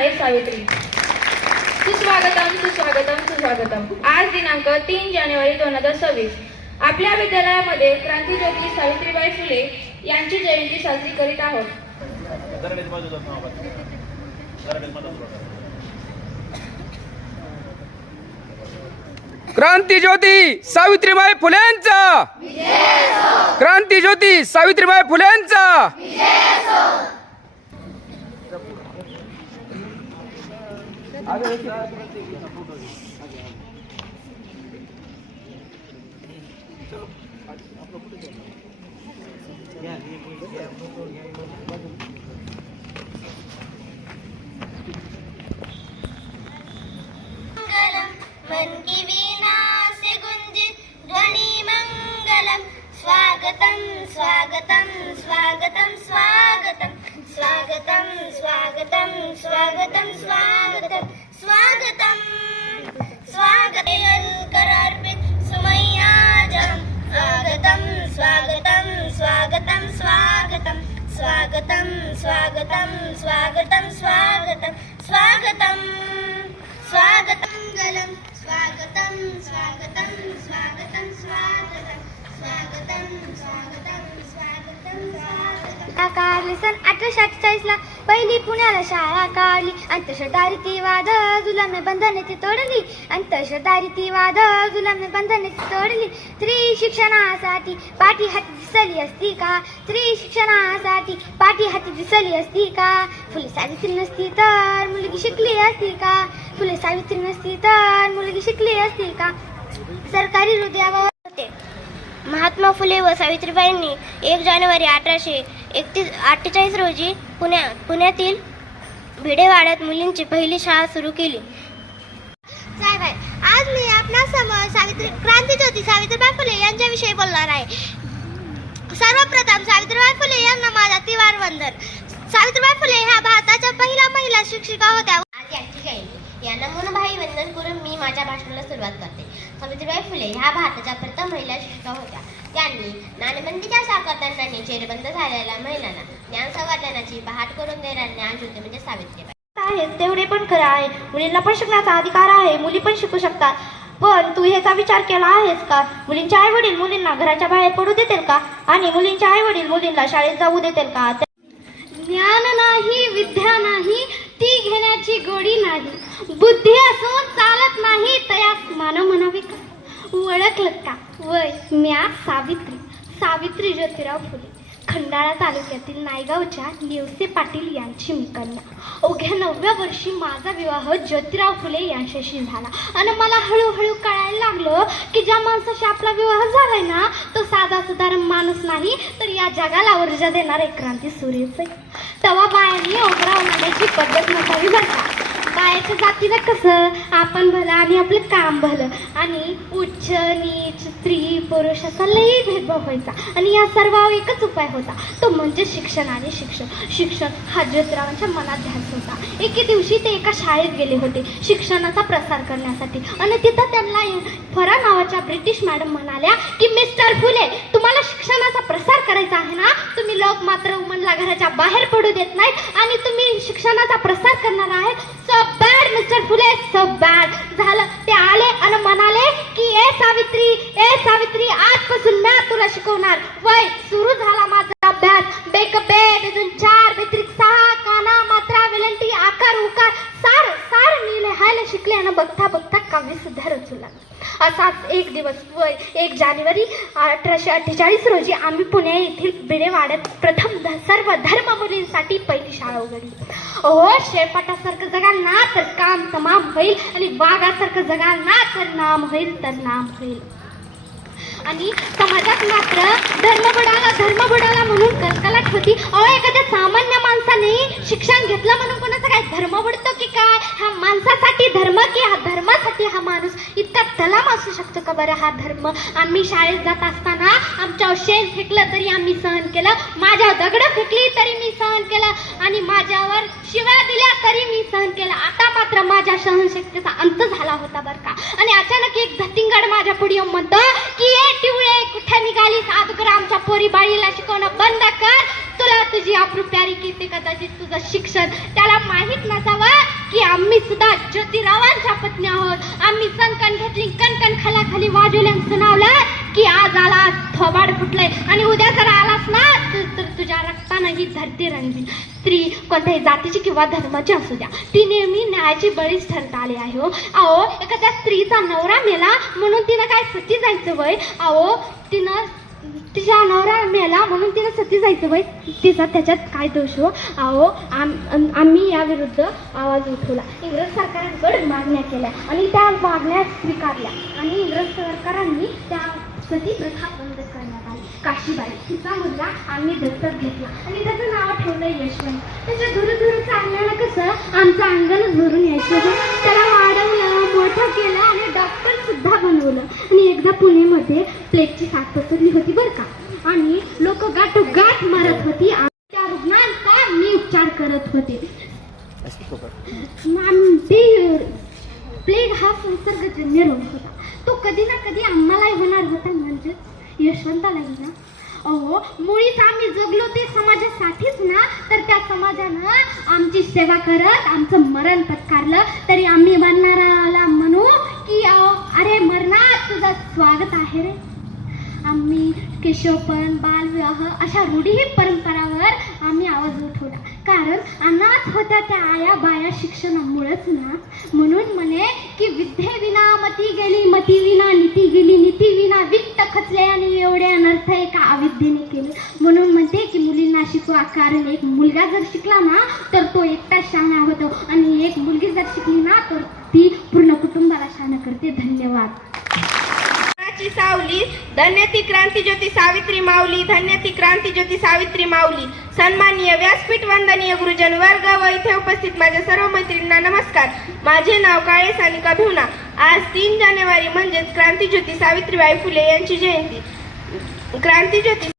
आहे सावित्री. सुस्वागतम सुस्वागतम सुस्वागतम. आज दिनांक 3 जानेवारी 2026 आपल्या विद्यालयामध्ये क्रांतीज्योती सावित्रीबाई फुले यांची जयंती साजरी करीत आहोत. क्रांतीज्योती सावित्रीबाई फुलेंचा क्रांतीज्योती सावित्रीबाई फुलेंचा मन की वीणा से गुंजित ध्वनि मंगलम. स्वागतम स्वागतम स्वागतम स्वागतम स्वागतम स्वागतम स्वागतम स्वागतम स्वागतम स्वागतम करार्पित सुमैयाजम. स्वागतम स्वागतम स्वागतम स्वागतम स्वागतम स्वागतम स्वागतम स्वागतम स्वागतम स्वागतम गलम. स्वागतम स्वागतम स्वागतम स्वागतम स्वागतम स्वागतम स्वागतम स्वागतम. काढली सन 1848 ला पहिली पुण्याला शाळा काढली. अंतशदारितीवाद जुलमी बंधने ती तोडली. अंतशदारितीवाद जुलमी बंधने ती तोडली. स्त्री शिक्षणासाठी पाठी हाती दिसली असती का? स्त्री शिक्षणासाठी पाठी हाती दिसली असती का? फुले सावित्री नसती तर मुलगी शिकली असती का? फुले सावित्री नसती तर मुलगी शिकली असती का? सरकारी हृदयावर होते. महात्मा फुले व सावित्रीबाईंनी 1 जानेवारी 1848 रोजी पुण्यातील भिडेवाड्यात मुलींची पहिली शाळा सुरू केली. आज मी आपणासमोर क्रांतीज्योती सावित्रीबाई फुले यांच्याविषयी बोलणार आहे. सर्वप्रथम सावित्रीबाई फुले यांना माझा तिवार वंदन. सावित्रीबाई फुले ह्या भारताच्या पहिल्या महिला शिक्षिका होत्या. आज यांची जयंती या नमूनभाई वंदन करून मी माझ्या भाषणाला सुरुवात करते. सावित्रीबाई फुले ह्या भारताच्या प्रथम महिला शिक्षिका होत्या. त्यांनी नाणेबंदीच्या साकारताना चेरबंद झालेल्या महिलांना ज्ञान संवर्धनाची पहाट करून देणारे ज्ञानज्योती म्हणजे सावित्रीबाई आहेत. तेवढे पण खरं आहे, मुलींना पण शिकण्याचा अधिकार आहे. मुली पण शिकू शकतात. पण तू ह्याचा विचार केला आहेस का? मुलींचे आई वडील मुलींना घराच्या बाहेर पडू देतील का? आणि मुलींचे आई वडील मुलींना शाळेत जाऊ देतील का? ज्ञान नाही, विद्या नाही, ती घेण्याची गोडी नाही. बुद्धी असून चालत नाही तयास मानव म्हणावे का? ओळखलं का? वय म्या सावित्री ज्योतिराव फुले, खंडाळा तालुक्यातील नायगावच्या नेवसे पाटील यांची मी कन्या. अवघ्या 9व्या वर्षी माझा विवाह ज्योतिराव फुले यांच्याशी झाला. आणि मला हळूहळू कळायला लागलं की ज्या माणसाशी आपला विवाह झालाय ना, तो साधा साधारण माणूस नाही, तर या जगाला ऊर्जा देणारे क्रांती सूर्यच आहे. तेव्हा बायांनी ओघरा होण्याची पद्धत नसावी बरं का. बायाच्या जातीला कसं आपण भलं आणि आपलं काम भलं, आणि उच्च नीच स्त्री पुरुष असा लई भेदभाव व्हायचा. आणि या सर्वावर एकच उपाय होता, तो म्हणजे शिक्षण आणि शिक्षण हा ज्योतिरावांच्या मनात ध्यास होता. एके दिवशी ते एका शाळेत गेले होते शिक्षणाचा प्रसार करण्यासाठी. आणि तिथं त्यांना फरा नावाच्या ब्रिटिश मॅडम म्हणाल्या की मिस्टर फुले, तुम्हाला शिक्षणाचा प्रसार करायचा आहे ना, तुम्ही लोक मात्र वुमनला घराच्या बाहेर पडू देत नाहीत आणि तुम्ही शिक्षणाचा प्रसार करणार आहे. सो बॅड मिस्टर फुले, सो बॅड. झालं ते आले आणि म्हणाले की ए सावित्री आजपासून मी तुला शिकवणार. वय सुरू झाला माझा अभ्यास. बेक बे बेजून 4 बेत्रिक 6 काना मात्रा वेलंटी आकार उकार सार मी लिहायला शिकले. आणि बघता काव्य सुद्धा रचू लागले. असाच एक दिवस वय 1 जानेवारी 1848 रोजी आम्ही पुणे येथील भिडेवाड्यात प्रथम सर्व धर्म मुलींसाठी पहिली शाळा उघडली. अहो, शेपाटासारखं जगाल ना तर काम तमाम होईल, आणि वाघासारखं जगाल ना तर नाम होईल. आणि समाजात मात्र धर्म बुडाला म्हणून कलकलाट होती. अहो, एखाद्या सामान्य माणसाने शिक्षण घेतलं म्हणून कोणाचा काय धर्म बुडतो की काय? हा माणसासाठी धर्म की हा धर्मासाठी हा माणूस इतका तलाम असू शकतो का बरं हा धर्म? आम्ही शाळेत जात असताना आमच्यावर शेण फेकलं तरी आम्ही सहन केलं, माझ्यावर दगडं फेकली तरी मी सहन केलं, आणि माझ्यावर शिव्या दिल्या तरी मी सहन केलं. आता मात्र माझ्या सहनशक्तीचा अंत झाला होता बरं का. आणि अचानक एक धतिंगड माझ्या पुढे येऊन म्हणतो की टिवळे कुठे निघालीस? अगोदर आमच्या पोरी बाळीला शिकवणं बंद कर. तुला तुझी अप्रूप प्यारी किती, कदाचित तुझं शिक्षण त्याला माहीत नसावं की आम्ही सुद्धा ज्योतिरावांच्या पत्नी आहोत. आम्ही सणकण घेतली, कणकण खालाखाली वाजवल्या सुनावलं की आज आला थोबाड फुटलंय आणि उद्या जर आलास ना तर तुझ्या रक्तानं ही धरती रंगली. स्त्री कोणत्याही जातीची किंवा धर्माची असू द्या, ती नेहमी न्यायाची बळीच ठरता आली आहे हो. अहो, एखाद्या स्त्रीचा नवरा मेला म्हणून तिनं काय सती जायचं वय? अहो, तिच्या नवरा मेला म्हणून तिनं सती जायचं वय? तिचा त्याच्यात काय दोष हो? अहो, आम्ही याविरुद्ध आवाज उठवला. इंग्रज सरकारांकडे मागण्या केल्या आणि त्या मागण्या स्वीकारल्या आणि इंग्रज सरकारांनी त्या सती प्रथा बंद करण्यात आली. काशीबाई तिचा मुलगा आम्ही दत्तक घेतला आणि त्याचं नाव ठेवलं यशवंत. त्याच्या दुरून चालण्यानं कसं आमचं अंगण भरून यायचं. त्याला वाढवलं, मोठं केलं आणि डॉक्टर सुद्धा बनवलं. आणि एकदा पुणेमध्ये प्लेगची साथ पसरली होती बरं का, आणि लोक गाठोगाठ मरत होती आणि त्या रुग्णांचा मी उपचार करत होते. प्लेग हा संसर्गजन्य रोग होता. तो कधी ना कधी आम्हालाही होणार होता, म्हणजे यशवंतालाही ना. अहो, मुळीच आम्ही जगलो ते समाजासाठीच ना, तर त्या समाजानं आमची सेवा करत आमचं मरण पत्कारलं तरी आम्ही मरणाराला म्हणू की अरे मरणात तुझं स्वागत आहे रे. आम्ही केशवपण, बालविवाह अशा रूढी परंपरावर आम्ही आवाज उठवला, कारण अनाथ होत्या त्या आया बाया शिक्षणामुळेच ना. म्हणून म्हणे की विद्येविना मती गेली, मती विना नीती गेली, नीती विना वित्त खचले आणि एवढे अनर्थ एका अविद्येने केले. म्हणून म्हणते की मुलींना शिकवा, कारण एक मुलगा जर शिकला ना तर तो एकटाच शहाणा होतो आणि एक मुलगी जर शिकली ना तर ती पूर्ण कुटुंबाला शहाणा करते. धन्यवाद. सावली धन्य ती क्रांतीज्योती सावित्री माऊली, धन्य ती क्रांतीज्योती सावित्री माऊली. सन्माननीय व्यासपीठ वंदनीय गुरुजन वर्ग व इथे उपस्थित माझ्या सर्व मैत्रिणींना नमस्कार. माझे नाव काळे सानिका भिवना. आज 3 जानेवारी म्हणजेच क्रांतीज्योती सावित्रीबाई फुले यांची जयंती. क्रांतीज्योती